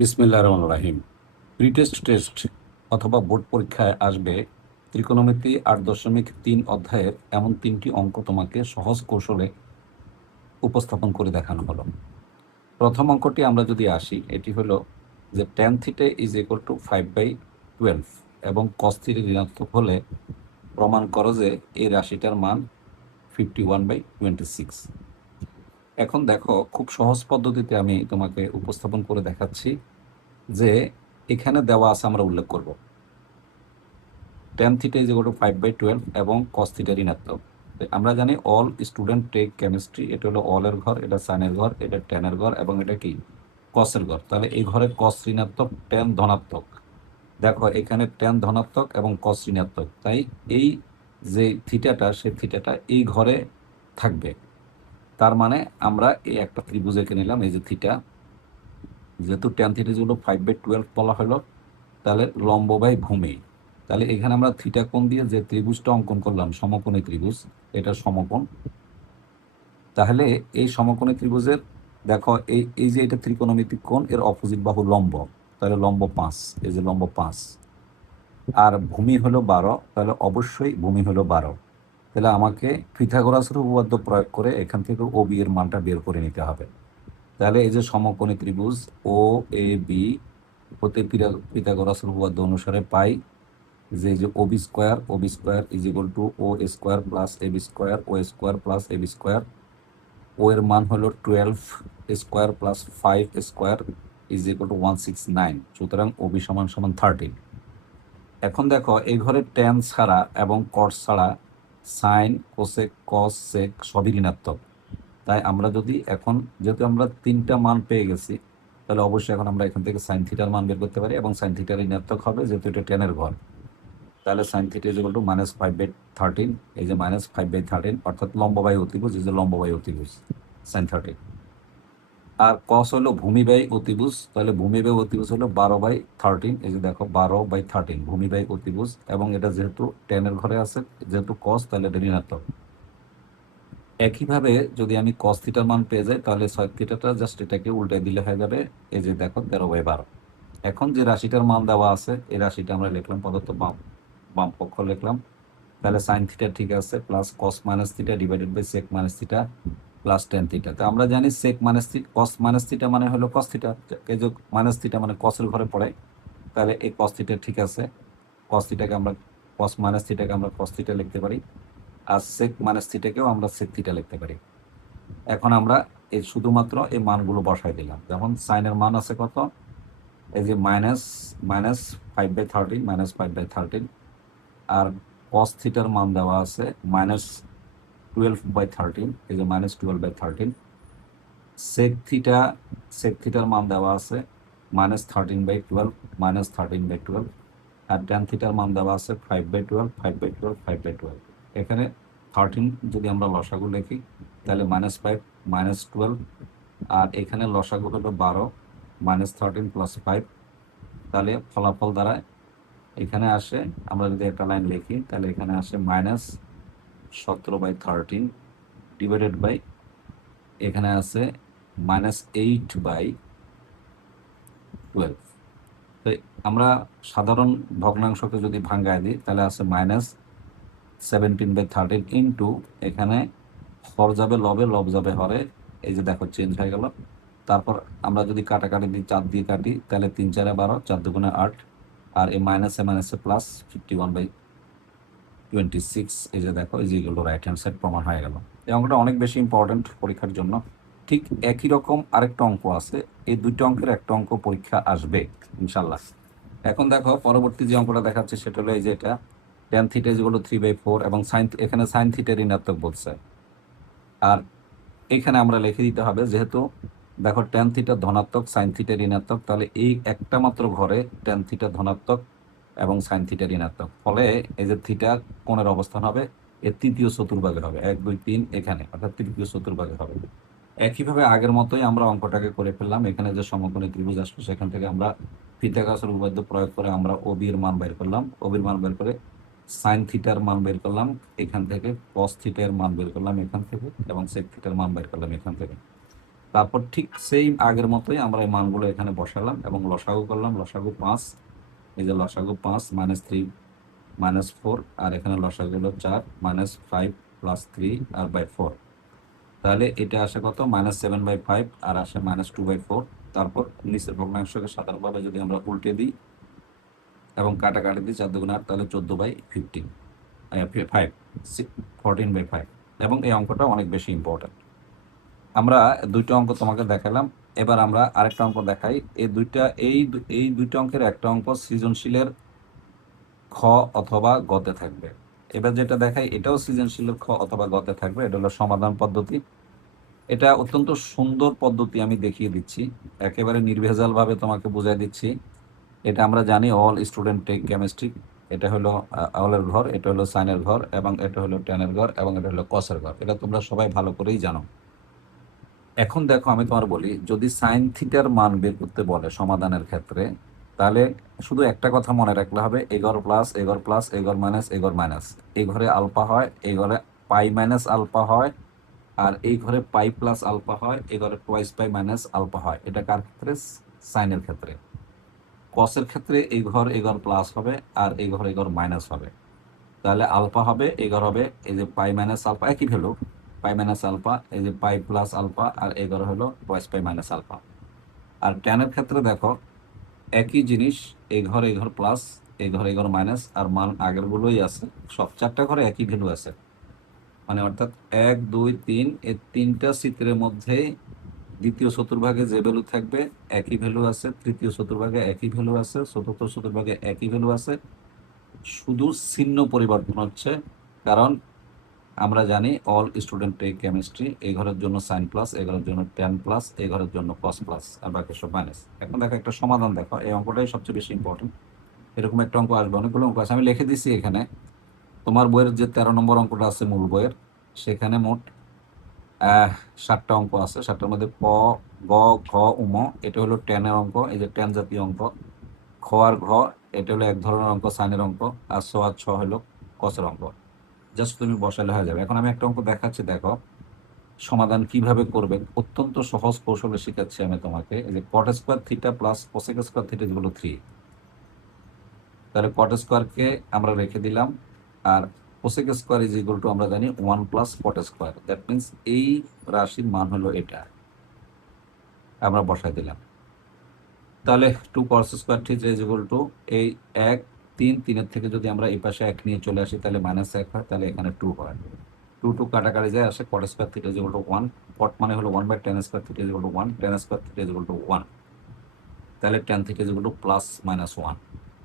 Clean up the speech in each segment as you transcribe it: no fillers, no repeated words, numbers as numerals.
বিসমিল্লাহির রহমানির রহিম। টেস্ট অথবা বোর্ড পরীক্ষায় আসবে ত্রিকোণমিতি ৮.৩ অধ্যায়ের এমন ৩টি অঙ্ক তোমাকে সহজ কৌশলে উপস্থাপন করে দেখানো হলো। প্রথম অঙ্কটি আমরা যদি আসি, এটি হলো যে tan theta is equal two 5/12 এবং cos থিটা ঋণাত্মক হলে প্রমাণ করো যে এই রাশিটার মান 51/26। এখন দেখো, খুব সহজ পদ্ধতিতে আমি তোমাকে উপস্থাপন করে দেখাচ্ছি যে এখানে দেওয়া আছে, আমরা উল্লেখ করব tan theta is equal two 5/12 এবং cos থিটা ঋণাত্মক। আমরা জানি অল স্টুডেন্ট টেক কেমিস্ট্রি, এটা হলো অল এর ঘর, এটা সাইনের ঘর, এটা tan এর ঘর এবং এটা কি cos এর ঘর। তাহলে এই ঘরে cos ঋণাত্মক, tan ধনাত্মক। দেখো এখানে tan ধনাত্মক এবং cos ঋণাত্মক, তাই এই যে থিটাটা, সেই থিটাটা এই ঘরে থাকবে। তার মানে আমরা এই একটা ত্রিভুজ এঁকে নিলাম, এই যে থিটা, যেহেতু tan থিটা যেগুলো 5/12 বলা হলো, তাহলে লম্ব বাই ভূমি। তাহলে এখানে আমরা থিটা কোণ দিয়ে যে ত্রিভুজটা অঙ্কন করলাম, সমকোণী ত্রিভুজ, এটা সমকোণ। তাহলে এই সমকোণী ত্রিভুজের দেখো এই এই যে এটা ত্রিকোণমিতিক কোণ, এর অপোজিট বাহু লম্ব, তাহলে লম্ব 5, এই যে লম্ব 5, আর ভূমি হলো 12, তাহলে অবশ্যই ভূমি হলো 12। তাহলে আমাকে পিথাগোরাসের উপপাদ্য প্রয়োগ করে এখান থেকে ও বি এর মানটা বের করে নিতে হবে। তাহলে এই যে সমকোণী ত্রিভুজ ও এ বি হতে পিথাগোরাসের উপপাদ্য অনুসারে পাই যে O B square is equal to O square plus A B square, O square plus A B square. O এর মান হলো 12 square plus 5 square is equal to 169। সুতরাং ও বি সমান সমান 13। এখন দেখো এই ঘরে ট্যান ছাড়া এবং কট ছাড়া সাইন, কোসেক, কস, সেক সবই ঋণাত্মক। তাই আমরা যদি এখন, যেহেতু আমরা 3টা মান পেয়ে গেছি, তাহলে অবশ্যই এখন আমরা এখান থেকে সাইন থিটার মান বের করতে পারি এবং সাইন থিটার ঋণাত্মক হবে, যেহেতু এটা ট্যানের ঘর। তাহলে sine theta is equal two -5/13। এই যে -5/13 অর্থাৎ লম্ব বাই অতিভুজ, এই যে লম্ব বাই অতিভুজ সাইন 13। আর কস হলো ভূমি বাই অতিভুজ, তাহলে ভূমি বাই অতিভুজ হলো 12/13। এই যে দেখো 12/13 ভূমি বাই অতিভুজ, এবং এটা যেহেতু টেনের ঘরে আছে, যেহেতু কস, তাহলে এটা ঋণাত্মক। একইভাবে যদি আমি কস থিটার মান পেয়ে যাই, তাহলে সয়েক থিটাটা জাস্ট এটাকে উল্টে দিলে হয়ে যাবে, এই যে দেখো 13/12। এখন যে রাশিটার মান দেওয়া আছে, এই রাশিটা আমরা লিখলাম প্রদত্ত বাম বাম পক্ষ লিখলাম। তাহলে সাইন থিটা ঠিক আছে, plus cos minus theta divided by sec minus theta plus tan theta. তো আমরা জানি sec minus theta, cos minus theta মানে হলো কস থিটা, এই যে মাইনাস থিটা মানে কসের ঘরে পড়ে। তাহলে এই কস থিটা ঠিক আছে, কস থিটাকে আমরা, কস মাইনাস থিটাকে আমরা কস থিটা লিখতে পারি, আর সেক মাইনাস থিটাকেও আমরা সেক থিটা লিখতে পারি। এখন আমরা এই শুধুমাত্র এই মানগুলো বসাই দিলাম। যেমন সাইনের মান আছে কত, এই যে -5/13, -5/13, আর কস থিটার মান দেওয়া আছে -12/13, এই যে -12/13। সেক থিটার মান দেওয়া আছে -13/12, -13/12। আর ট্যান থিটার মান দেওয়া আছে 5/12, 5/12, 5/12। এখানে 13 যদি আমরা লসাগু লিখি, তাহলে -5 -12, আর এখানে লসাগু হলো 12, -13 + 5। তাহলে ফলাফল দ্বারায় এখানে আসে, আমরা যদি একটা লাইন লিখি, তাহলে এখানে আসে -17/13 ডিভাইডেড বাই, এখানে আছে -8/12। তো আমরা সাধারণ ভগ্নাংশকে যদি ভাঙ্গায় দিই, তাহলে আছে -17/13 ইন্টু, এখানে হর যাবে লবে, লব যাবে হরে, এই যে দেখো চেঞ্জ হয়ে গেল। তারপর আমরা যদি কাটাকাটি দিই, 4 দিয়ে কাটি, তাহলে 3 4 12, 4 2 8, আর এই মাইনাসে মাইনাসে প্লাস 51/26। এই যে দেখো, এই যেগুলো রাইট হ্যান্ড সাইড প্রমাণ হয়ে গেল। এই অঙ্কটা অনেক বেশি ইম্পর্টেন্ট পরীক্ষার জন্য। ঠিক একই রকম আরেকটা অঙ্ক আছে, এই দুইটা অঙ্কের একটা অঙ্ক পরীক্ষা আসবে ইনশাল্লাহ। এখন দেখো পরবর্তী যে অঙ্কটা দেখাচ্ছে, সেটা হলো এই যে এটা tan theta is equal two 3/4 এবং সাইন, এখানে সাইন থিটা ঋণাত্মক বলছে। আর এখানে আমরা লিখে দিতে হবে, যেহেতু দেখো tan থিটা ধনাত্মক, সাইন থিটা ঋণাত্মক, তাহলে এই একটা মাত্র ঘরে tan থিটা ধনাত্মক এবং সাইন থিটা ঋণাত্মক, ফলে এই যে থিটা কোণের অবস্থান হবে এর তৃতীয় চতুর্ভাগে হবে, 1 2 3 এখানে, অর্থাৎ তৃতীয় চতুর্ভাগে হবে। একইভাবে আগের মতোই আমরা অঙ্কটাকে করে ফেললাম। এখানে যে সমকোণী ত্রিভুজ আসলো, সেখান থেকে আমরা পিথাগোরাসের উপপাদ্য প্রয়োগ করে আমরা ওবি এর মান বের করলাম, ওবির মান বের করে সাইন থিটার মান বের করলাম এখান থেকে, কস থিটার মান বের করলাম এখান থেকে, এবং সেক থিটার মান বের করলাম এখান থেকে। তারপর ঠিক সেই আগের মতোই আমরা এই মানগুলো এখানে বসালাম এবং লসাগু করলাম। লসাগু 5, এই যে লসাগু 5 -3 -4, আর এখানে লসাগু হলো 4 -5 +3 আর বাই 4। তাহলে এটা আসে কত? -7/5 আর আসে -2/4। তারপর নিচের ভগ্নাংশকে সাধারণভাবে যদি আমরা উল্টে দিই এবং কাটাকাটি দিই 4 2 8, তাহলে 14/15, 5 14/5। এবং এই অঙ্কটা অনেক বেশি ইম্পর্টেন্ট। আমরা দুইটা অঙ্ক তোমাকে দেখালাম, এবার আমরা আরেকটা অঙ্ক দেখাই। এই দুইটা অঙ্কের একটা অঙ্ক সৃজনশীলের খ অথবা গতে থাকবে। এবার যেটা দেখাই এটাও সৃজনশীলের খ অথবা গতে থাকবে। এটা হলো সমাধান পদ্ধতি। এটা অত্যন্ত সুন্দর পদ্ধতি, আমি দেখিয়ে দিচ্ছি, একেবারে নির্ভেজালভাবে তোমাকে বুঝাই দিচ্ছি। এটা আমরা জানি অল স্টুডেন্ট টেক কেমিস্ট্রি। এটা হলো অলের ঘর, এটা হলো সাইনের ঘর, এবং এটা হলো টেনের ঘর, এবং এটা হলো কসের ঘর। এটা তোমরা সবাই ভালো করেই জানো। এখন দেখো আমি তোমার বলি, যদি সাইন থিটার মান বের করতে বলে সমাধানের ক্ষেত্রে, তাহলে শুধু একটা কথা মনে রাখলে হবে, এগর প্লাস এগর প্লাস এগর মাইনাস এগর মাইনাস। এই ঘরে আলফা হয়, এই ঘরে পাই মাইনাস আলফা হয়, আর এই ঘরে পাই প্লাস আলফা হয়, এই ঘরে টোয়াইস পাই মাইনাস আলফা হয়। এটা কার ক্ষেত্রে? সাইনের ক্ষেত্রে। কসের ক্ষেত্রে এই ঘর এগর প্লাস হবে আর এই ঘর এগর মাইনাস হবে। তাহলে আলফা হবে, এগর হবে এই যে পাই মাইনাস আলফা, একই ভ্যালু, পাই মাইনাস আলফা, এই যে পাই প্লাস আলফা, আর এগর হলো টোয়াইস পাই মাইনাস আলফা। আর ট্যানের ক্ষেত্রে দেখো একই জিনিস, এই ঘর প্লাস এই ঘর মাইনাস, আর মান আগের গুলোই আছে। সব চারটা ঘরে একই ভ্যালু আছে, মানে অর্থাৎ 1 2 3, এই তিনটা চিত্রের মধ্যে দ্বিতীয় চতুর্ভাগে যে ভ্যালু থাকবে একই ভ্যালু আছে, তৃতীয় চতুর্ভাগে একই ভ্যালু আছে, চতুর্থ চতুর্ভাগে একই ভ্যালু আছে। শুধু চিহ্ন পরিবর্তন হচ্ছে, কারণ আমরা জানি অল স্টুডেন্ট টেক কেমিস্ট্রি, এই ঘরের জন্য সাইন প্লাস, এই ঘরের জন্য ট্যান প্লাস, এই ঘরের জন্য কস প্লাস, আর বাকি সব মাইনাস। এখন দেখো একটা সমাধান দেখো, এই অঙ্কটাই সবচেয়ে বেশি ইম্পর্টেন্ট। এরকম একটা অঙ্ক আসবে, অনেকগুলো অঙ্ক আছে, আমি লিখে দিচ্ছি এখানে। তোমার বইয়ের যে 13 নম্বর অঙ্কটা আছে মূল বইয়ের, সেখানে মোট 7টা অঙ্ক আছে। 7টার মধ্যে ক, গ, ঘ, উম, এটা হলো টেনের অঙ্ক, এই যে টেন জাতীয় অঙ্ক। খ আর ঘ, এটা হলো এক ধরনের অঙ্ক, সাইনের অঙ্ক। আর ছ আর ছ হলো কসের অঙ্ক। জাস্ট তুমি বসালে হয়ে যাবে। এখন আমি একটা অঙ্ক দেখাচ্ছি, দেখো সমাধান কিভাবে করবে। অত্যন্ত সহজ কৌশলে শেখাচ্ছি আমি তোমাকে। এই যে cot square theta plus cosec square theta যেগুলো 3, তাহলে কট স্কোয়ারকে আমরা রেখে দিলাম, আর cosec square is equal to আমরা জানি 1 প্লাস কট স্কোয়ার। দ্যাট মিনস এই রাশির মান হলো এটা, আমরা বসাই দিলাম। তাহলে 2 cos square theta is equal two এই 1 3, 3-এর থেকে যদি আমরা এই পাশে 1 নিয়ে চলে আসি তাহলে -1 হয়, তাহলে এখানে 2 হয়। 2 2 কাটাকাটি যায়, আসে কট square theta is equal two 1। কট মানে হলো 1/tan square theta is equal two 1, tan square theta is equal two 1। তাহলে tan theta is equal two plus minus 1।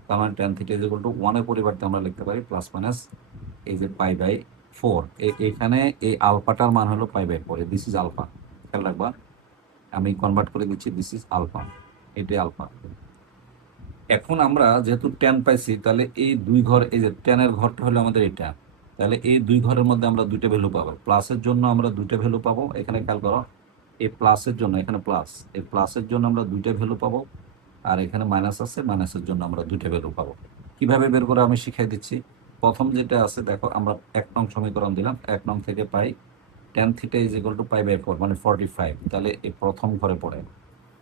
তার মানে tan theta is equal two 1 এর পরিবর্তে আমরা লিখতে পারি প্লাস মাইনাস এই যে পাই/4। এখানে এই আলফাটার মান হলো পাই/4, দিস ইজ আলফা। খেয়াল রাখবা, আমি কনভার্ট করে দিচ্ছি, দিস ইজ আলফা, এটাই আলফা। এখন আমরা যেহেতু ট্যান পাইছি, তাহলে এই দুই ঘর, এই যে ট্যানের ঘরটা হলো আমাদের এটা, তাহলে এই দুই ঘরের মধ্যে আমরা দুইটা ভ্যালু পাবো। প্লাসের জন্য আমরা দুইটা ভ্যালু পাবো, এখানে খেয়াল করো, এই প্লাসের জন্য এখানে প্লাস, এই প্লাসের জন্য আমরা দুইটা ভ্যালু পাবো, আর এখানে মাইনাস আছে, মাইনাসের জন্য আমরা দুইটা ভ্যালু পাবো। কিভাবে বের করে আমি শিখাই দিচ্ছি। প্রথম যেটা আছে দেখো, আমরা 1 নং সমীকরণ দিলাম, 1 নং থেকে পাই tan theta is equal to পাই/4 মানে 45, তাহলে এই প্রথম ঘরে পড়ে।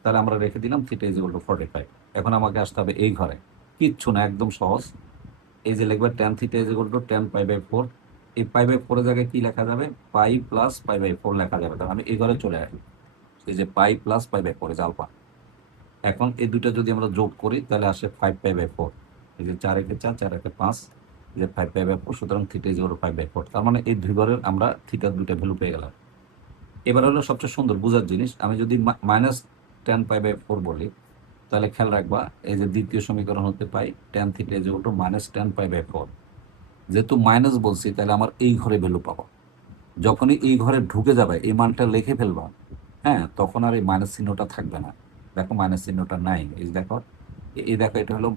তাহলে আমরা রেখে দিলাম থিটা ইজ ইকুয়াল টু 45। এখন আমাকে আসতে হবে এই ঘরে, কিচ্ছু না, একদম সহজ। এই যে লিখবে tan theta is equal two tan পাই/4। এই পাই/4 এর জায়গায় কি লেখা যাবে? পাই প্লাস পাই/4 লেখা যাবে। তাহলে আমি এই ঘরে চলে আসি, এই যে পাই প্লাস পাই/4 ইজ আলফা। এখন এই দুটো যদি আমরা যোগ করি তাহলে আসে 5 পাই/4। এই যে 4 একে 4, 4 একে 5, এই যে 5 পাই/4, সুতরাং থিটা ইজ ইকুয়াল টু 5/4। তার মানে এই দুই ঘরের আমরা থিটার দুটো ভ্যালু পেয়ে গেলাম। এবার হলো সবচেয়ে সুন্দর বোঝার জিনিস, আমি যদি -tan পাই/4 বলি, তাহলে খেয়াল রাখবা, এই যে দ্বিতীয় সমীকরণ হতে পাই tan theta is equal two -tan পাই/4। যেহেতু মাইনাস বলছি, তাহলে আমার এই ঘরে ভ্যালু পাবো। যখনই এই ঘরে ঢুকে যাবে, এই মানটা লিখে ফেলবা, হ্যাঁ, তখন আর এই মাইনাস চিহ্নটা থাকবে না। দেখো মাইনাস চিহ্নটা নাই, এই দেখো, এই দেখো, এটা হলো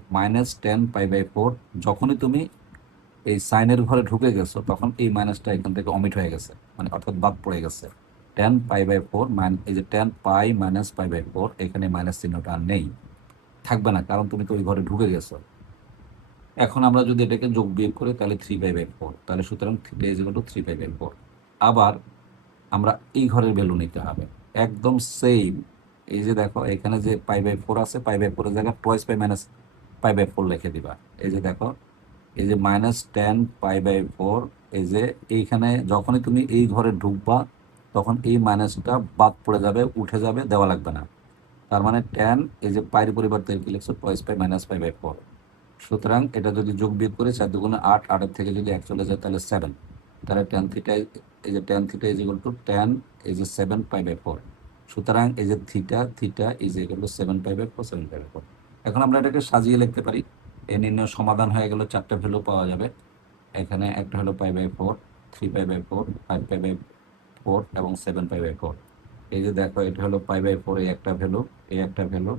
-tan পাই/4। যখনই তুমি এই সাইনের ঘরে ঢুকে গেছো, তখন এই মাইনাসটা এখান থেকে অমিট হয়ে গেছে, মানে অর্থাৎ বাদ পড়ে গেছে। tan পাই/4 এই যে tan পাই মাইনাস পাই/4, এখানে মাইনাস চিহ্নটা আর নেই, থাকবে না, কারণ তুমি তো ওই ঘরে ঢুকে গেছো। এখন আমরা যদি এটাকে যোগ বিয়োগ করি তাহলে 3 পাই/4, তাহলে সুতরাং থিটা ইজ ইকুয়াল টু 3 পাই/4। আবার আমরা এই ঘরের ভ্যালু নিতে হবে, একদম সেম। এই যে দেখো এখানে যে পাই বাই ফোর আছে, পাই বাই ফোরের জায়গায় twice pi minus pi by four লিখে দিবা। এই যে দেখো, এই যে -10 পাই বাই 4, এই যে এইখানে যখনই তুমি এই ঘরে ঢুকবা তখন এই মাইনাসটা বাদ পড়ে যাবে, উঠে যাবে, দেওয়া লাগবে না। তার মানে টেন, এই যে পাইয়ের পরিবর্তে কি লিখছো, twice pi minus pi by 4। সুতরাং এটা যদি যোগ বিয়োগ করে 4 × 2 = 8, 8-এর থেকে যদি 1 চলে যায় তাহলে 7। তাহলে টেন থিটা, এই যে tan theta is equal two 10, এই যে 7 পাই বাই 4। সুতরাং এই যে theta, theta is equal to 7 pi by 4, 7 pi by 4। এখন আমরা এটাকে সাজিয়ে লিখতে পারি। এই নির্ণয় সমাধান হয়ে গেল, 4টা ভ্যালু পাওয়া যাবে। এখানে একটা হলো pi by 4, 3 pi by 4, 5 pi by 4 এবং 7 পাই বাই 4। এই যে দেখো এটা হলো পাই বাই 4 এই একটা ভ্যালু, এই একটা ভ্যালু।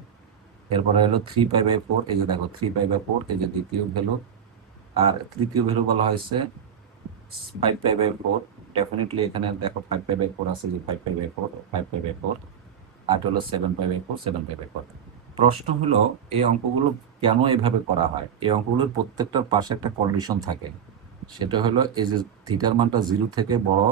এরপরে হলো 3 পাই বাই 4, এই যে দেখো 3 পাই বাই 4, এই যে দ্বিতীয় ভ্যালু। আর তৃতীয় ভ্যালু বলা হয়েছে 5 পাই বাই 4। ডেফিনেটলি এখানে দেখো 5 পাই বাই 4 আছে, যে 5 পাই বাই 4, 5 পাই বাই 4। আর হলো 7 পাই বাই 4, 7 পাই বাই 4। প্রশ্ন হলো এই অঙ্কগুলো কেন এভাবে করা হয়। এই অঙ্কগুলোর প্রত্যেকটার পাশে একটা কন্ডিশন থাকে। সেটা হলো এই যে থিটার মানটা 0 থেকে বড়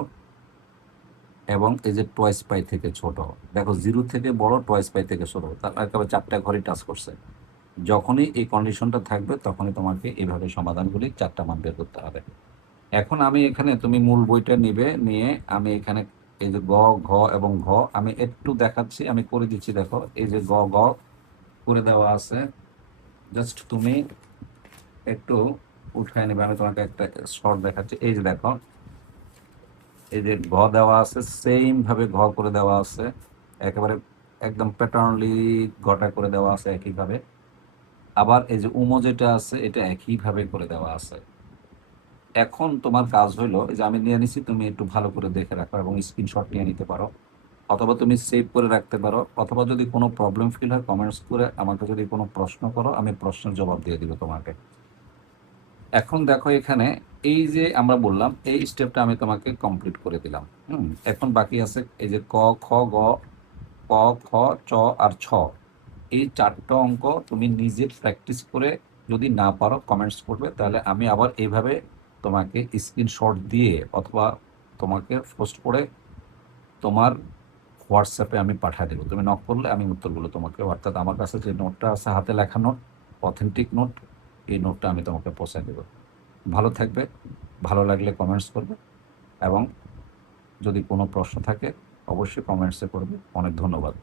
এবং এই যে টোয়াইস পাই থেকে ছোট। দেখো 0 থেকে বড়, টোয়াইস পাই থেকে ছোট, তার একেবারে 4টা ঘরই টাচ করছে। যখনই এই কন্ডিশনটা থাকবে তখনই তোমাকে এইভাবে সমাধানগুলি 4টা মান বের করতে হবে। এখন আমি এখানে, তুমি মূল বইটা নিবে, নিয়ে আমি এখানে এই যে গ, ঘ এবং ঘ আমি একটু দেখাচ্ছি, আমি করে দিচ্ছি। দেখো এই যে গ, ঘ করে দেওয়া আছে, জাস্ট তুমি একটু উঠায় নেবে। আমি তোমাকে একটা শর্ট দেখাচ্ছি। এই যে দেখো, এই যে ঘ দেওয়া আছে, সেম ভাবে ঘ করে দেওয়া আছে, একেবারে একদম প্যাটার্নলি ঘটা করে দেওয়া আছে একইভাবে। আবার এই যে উমো যেটা আছে এটা একইভাবে করে দেওয়া আছে। এখন তোমার কাজ হলো, এই যে আমি নিয়ে নিছি, তুমি একটু ভালো করে দেখে রাখো এবং স্ক্রিনশট নিয়ে নিতে পারো, অথবা তুমি সেভ করে রাখতে পারো, অথবা যদি কোনো প্রবলেম ফিল হয় কমেন্টস করে আমাকে যদি কোনো প্রশ্ন করো, আমি প্রশ্নের জবাব দিয়ে দিব তোমাকে। এখন দেখো এখানে এই যে আমরা বললাম এই স্টেপটা আমি তোমাকে কমপ্লিট করে দিলাম। এখন বাকি আছে এই যে ক, খ, গ, ক, খ, চ আর ছ। এই 4টা অঙ্ক তুমি নিজে প্র্যাকটিস করে যদি না পারো কমেন্টস করবে, তাহলে আমি আবার এইভাবে তোমাকে স্ক্রিনশট দিয়ে অথবা তোমাকে পোস্ট করে তোমার হোয়াটসঅ্যাপে আমি পাঠিয়ে দেবো। তুমি নক করলে আমি উত্তরগুলো তোমাকে, অর্থাৎ আমার কাছে যে নোটটা আছে হাতে লেখা নোট, অথেন্টিক নোট, এই নোটটা আমি তোমাকে পৌঁছে দেবো। ভালো থাকবে, ভালো লাগলে কমেন্টস করবে, এবং যদি কোনো প্রশ্ন থাকে অবশ্যই কমেন্টসে করবে। অনেক ধন্যবাদ।